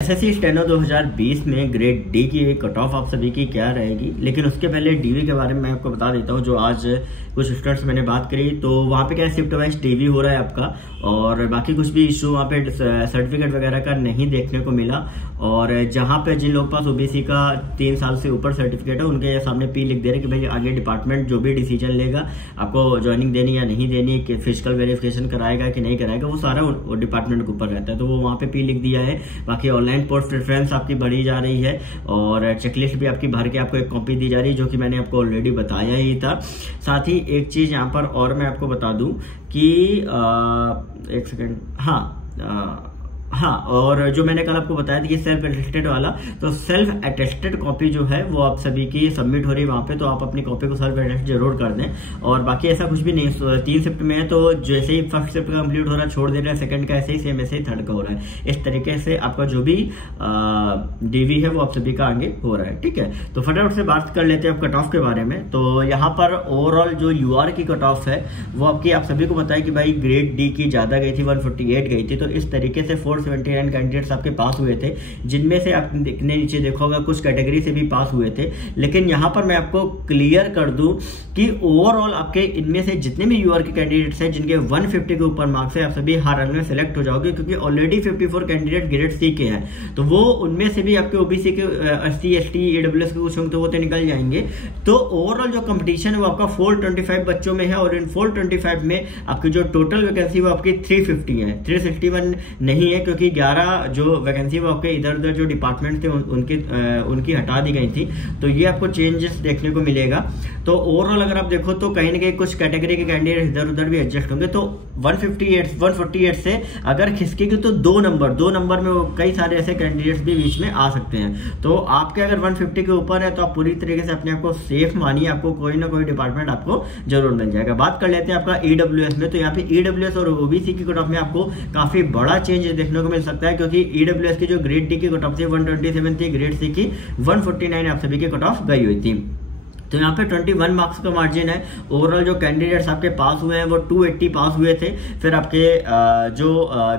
SSC steno 2020 में grade D की cut off आप सभी की क्या रहेगी, लेकिन उसके पहले डीवी के बारे में मैं आपको बता देता हूँ। जो आज कुछ स्टूडेंट्स मैंने बात करी तो वहाँ पे क्या शिफ्ट वाइज डीवी हो रहा है आपका, और बाकी कुछ भी इशू वहाँ पे सर्टिफिकेट वगैरह का नहीं देखने को मिला। और जहाँ पे जिन लोगों के पास ओबीसी का 3 साल से ऊपर सर्टिफिकेट है उनके सामने पी लिख दे रहे कि भाई आगे डिपार्टमेंट जो भी डिसीजन लेगा आपको ज्वाइनिंग देनी या नहीं देनी, कि फिजिकल वेरिफिकेशन कराएगा कि नहीं कराएगा, वो सारा डिपार्टमेंट के ऊपर रहता है। तो वो वहाँ पे पी लिख दिया है। बाकी ऑनलाइन पोस्ट प्रेफरेंस आपकी बढ़ी जा रही है और चेकलिस्ट भी आपकी भर के आपको एक कॉपी दी जा रही है, जो कि मैंने आपको ऑलरेडी बताया ही था। साथ ही एक चीज यहाँ पर और मैं आपको बता दूं कि एक सेकेंड, हाँ, और जो मैंने कल आपको बताया था कि सेल्फ अटेस्टेड वाला, तो सेल्फ अटेस्टेड कॉपी जो है वो आप सभी की सबमिट हो रही है वहाँ पे, तो आप अपनी कॉपी को सेल्फ अटेस्ट जरूर कर दें। और बाकी ऐसा कुछ भी नहीं, 3 शिफ्ट में है तो जैसे ही फर्स्ट शिफ्ट कंप्लीट हो रहा है छोड़ दे रहा है, सेकंड का ऐसे ही सेम, ऐसे ही थर्ड का हो रहा है। इस तरीके से आपका जो भी डीवी है वो आप सभी का आगे हो रहा है। ठीक है, तो फटाफट से बात कर लेते हैं आप कट ऑफ के बारे में। तो यहाँ पर ओवरऑल जो यूआर की कट ऑफ है वो आपकी, आप सभी को बताया कि भाई ग्रेड डी की ज्यादा गई थी, 148 गई थी। तो इस तरीके से 479 कैंडिडेट्स आपके पास हुए थे, जिनमें से आपने नीचे देखा होगा कुछ कैटेगरी से भी पास हुए थे। लेकिन यहां पर मैं आपको क्लियर कर दूं कि ओवरऑल आपके इनमें से जितने भी यूआर के कैंडिडेट्स हैं जिनके 150 के ऊपर मार्क्स है, आप सभी हर रंग में सिलेक्ट हो जाओगे, क्योंकि ऑलरेडी 54 कैंडिडेट ग्रेड सी के हैं। तो वो उनमें से भी आपके ओबीसी के एससी एसटी ईडब्ल्यूएस के कुछ होंगे तो वो तो निकल जाएंगे। तो ओवरऑल जो कंपटीशन है वो आपका 425 बच्चों में है, और इन 425 में आपकी जो टोटल वैकेंसी वो आपकी 350 है, 361 नहीं है, क्योंकि 11 जो वैकेंसी वो आपके इधर उधर जो डिपार्टमेंट थे उनकी हटा दी गई थी। तो ये आपको चेंजेस देखने को मिलेगा। तो ओवरऑल अगर आप देखो तो कहीं ना कहीं कुछ कैटेगरी के कैंडिडेट इधर उधर भी एडजस्ट होंगे। तो 148 से अगर खिसकेगी तो 2 नंबर में कई सारे ऐसे कैंडिडेट्स भी बीच में आ सकते हैं। तो आपके अगर 150 के ऊपर है तो आप पूरी तरीके से अपने आप को सेफ मानिए, आपको कोई ना कोई डिपार्टमेंट आपको जरूर मिल जाएगा। बात कर लेते हैं आपका ईडब्ल्यूएस में। तो यहाँ पे ईडब्ल्यूएस और ओबीसी की कट ऑफ में आपको काफी बड़ा चेंज देखने को मिल सकता है, क्योंकि ईडब्ल्यूएस की जो ग्रेड डी की कट ऑफ थी 127 थी, ग्रेड सी की 149 आप सभी की कट ऑफ गई हुई थी। तो यहाँ पे 21 मार्क्स का मार्जिन है। ओवरऑल जो कैंडिडेट्स आपके पास हुए हैं वो 280 पास हुए थे। फिर आपके जो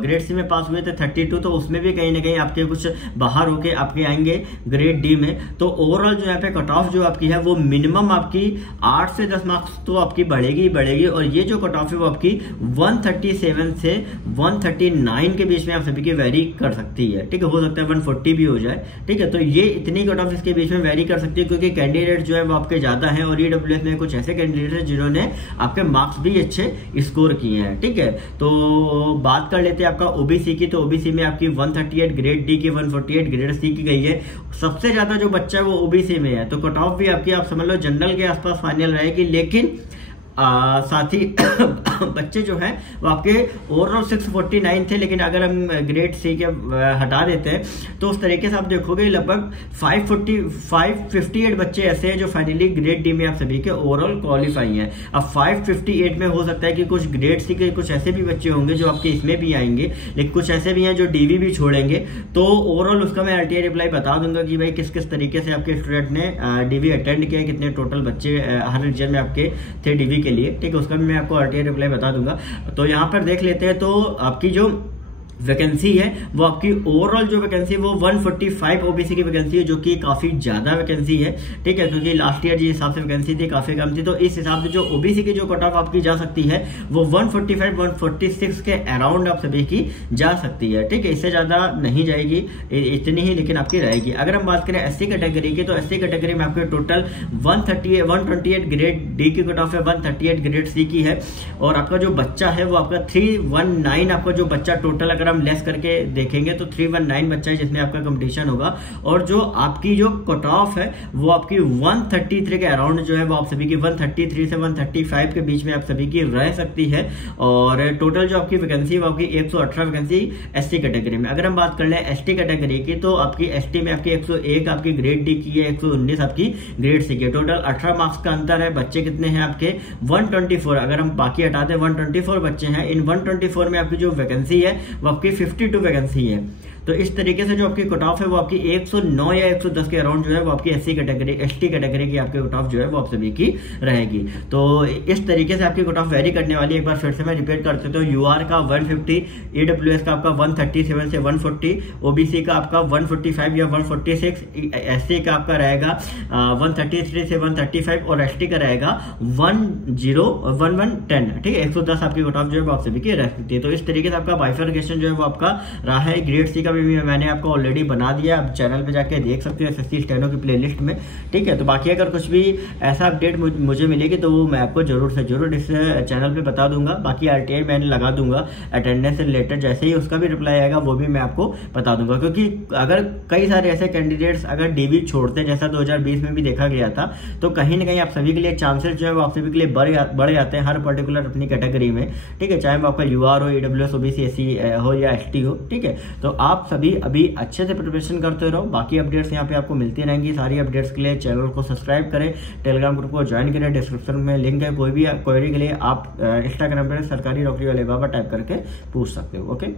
ग्रेड सी में पास हुए थे 32, तो उसमें भी कहीं ना कहीं आपके कुछ बाहर होके आपके आएंगे ग्रेड डी में। तो ओवरऑल जो यहाँ पे कट ऑफ जो आपकी है वो मिनिमम आपकी 8 से 10 मार्क्स तो आपकी बढ़ेगी। और ये जो कट ऑफ है वो आपकी 137 से 139 के बीच में आप सभी की वेरी कर सकती है। ठीक है, हो सकता है 140 भी हो जाए। ठीक है, तो ये इतनी कट ऑफ इसके बीच में वेरी कर सकती है, क्योंकि कैंडिडेट जो है वो आपके ज्यादा हैं, और ईडब्ल्यूएस में कुछ ऐसे कैंडिडेट हैं जिन्होंने आपके मार्क्स भी अच्छे स्कोर किए हैं। ठीक है, तो बात कर लेते हैं आपका ओबीसी की। तो ओबीसी में आपकी 138 ग्रेड डी की, 148 ग्रेड सी की गई है। सबसे ज्यादा जो बच्चा है वो ओबीसी में है, तो कट ऑफ भी आपकी आप समझ लो जनरल के आसपास फाइनल रहेगी। लेकिन साथ ही बच्चे जो हैं वो आपके ओवरऑल 649 थे, लेकिन अगर हम ग्रेड सी के हटा देते हैं तो उस तरीके से आप देखोगे लगभग 558 बच्चे ऐसे हैं जो फाइनली ग्रेड डी में आप सभी के ओवरऑल क्वालिफाई हैं। अब 558 में हो सकता है कि कुछ ग्रेड सी के कुछ ऐसे भी बच्चे होंगे जो आपके इसमें भी आएंगे, लेकिन कुछ ऐसे भी हैं जो डीवी भी छोड़ेंगे। तो ओवरऑल उसका मैं आरटीआई रिप्लाई बता दूंगा कि भाई किस किस तरीके से आपके स्टूडेंट ने डीवी अटेंड किया, कितने टोटल बच्चे हर रीजन में आपके थे डीवी के लिए। ठीक है, उसका भी मैं आपको आरटीआई रिप्लाई बता दूंगा। तो यहाँ पर देख लेते हैं। तो आपकी जो वैकेंसी है वो आपकी ओवरऑल जो वैकेंसी है वो 145 ओबीसी की वैकेंसी है, जो कि काफी ज्यादा वैकेंसी है। ठीक है, क्योंकि लास्ट ईयर जिस हिसाब से वैकेंसी थी काफी कम थी, तो इस हिसाब से जो ओबीसी की जो कट ऑफ आपकी जा सकती है वो 145-146 के अराउंड आप सभी की जा सकती है। ठीक है, इससे ज्यादा नहीं जाएगी, इतनी ही लेकिन आपकी रहेगी। अगर हम बात करें एससी कैटेगरी की, तो एससी कैटेगरी में आपके टोटल 128 ग्रेड डी की कट ऑफ है, 138 ग्रेड सी की है, और आपका जो बच्चा है वो आपका 319, आपका जो बच्चा टोटल अगर हम लेस करके देखेंगे तो 319 बच्चा है जिसमें आपका कंपटीशन होगा। और जो आपकी जो कट ऑफ है वो आपकी 133 के अराउंड जो है वो आप सभी की 133 से 135 के बीच में आप सभी की रह सकती है। और टोटल जो आपकी वैकेंसी वो आपकी 118 वैकेंसी एससी कैटेगरी में। अगर हम बात कर ले एसटी कैटेगरी की, तो आपकी एसटी में आपकी 101 आपकी ग्रेड डी की है, 119 आपकी ग्रेड सी की। टोटल 18 मार्क्स का अंतर है। बच्चे कितने हैं आपके 124, अगर हम बाकी हटाते 124 बच्चे हैं। इन 124 में आपकी जो वैकेंसी है वो आपकी 52 वैकेंसी है। तो इस तरीके से जो आपकी कट ऑफ है वो आपकी 109 या 110 के अराउंड जो है वो आपकी एससी कैटेगरी, एसटी कैटेगरी की आपकी कट ऑफ जो है वो आप सभी की रहेगी। तो इस तरीके से आपकी कट ऑफ वेरी करने वाली है। एक बार फिर से मैं रिपीट कर देता हूँ, यूआर का 150, ईडब्ल्यूएस का आपका 137 से 140, ओबीसी का आपका 145 या 146, एससी का आपका रहेगा 133 से 135 और एसटी का रहेगा 110, ठीक है। 110 आपकी कट ऑफ जो है वो आप सभी की रह सकती है। तो इस तरीके से आपका बाइफरकेशन जो है वो आपका रहा है। ग्रेड सी का भी मैंने आपको ऑलरेडी बना दिया, आप चैनल पे जाके देख सकते हो एसएससी स्टेनो की प्लेलिस्ट में, ठीक है। तो बाकी अगर कुछ भी ऐसा अपडेट मुझे मिलेगी तो वो मैं आपको जरूर से जरूर इस चैनल पे बता दूंगा। बाकी आरटीआई मैंने लगा दूंगा अटेंडेंस से रिलेटेड, जैसे ही उसका भी रिप्लाई आएगा वो भी मैं आपको बता दूंगा। क्योंकि अगर कई सारे ऐसे कैंडिडेट्स अगर डीवी छोड़ते हैं, जैसा 2020 में भी देखा गया था, तो कहीं ना कहीं आप सभी के लिए चांसेस जो है वो आप सभी के लिए बढ़ जाते हैं हर पर्टिकुलर अपनी कैटेगरी में, ठीक है। चाहे वो आपका यूआर हो, ईडब्ल्यूएस, ओबीसी, एससी हो या एसटी हो, ठीक है। तो आप सभी अभी अच्छे से प्रिपरेशन करते रहो। बाकी अपडेट्स यहाँ पे आपको मिलती रहेंगी। सारी अपडेट्स के लिए चैनल को सब्सक्राइब करें, टेलीग्राम ग्रुप को ज्वाइन करें, डिस्क्रिप्शन में लिंक है। कोई भी क्वेरी के लिए आप इंस्टाग्राम पर सरकारी नौकरी वाले बाबा टाइप करके पूछ सकते हो। ओके।